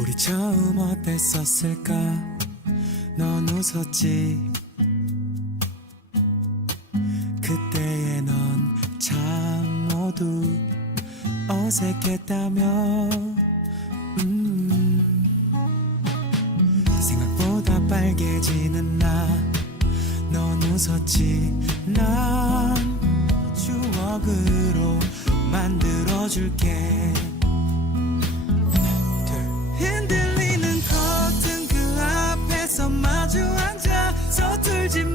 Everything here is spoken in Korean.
우리 처음 어땠었을까? 넌 웃었지. 그때의 넌 참 모두 어색했다며 음. 생각보다 빨개지는 나. 넌 웃었지. 난 추억으로 만들어줄게 güvercin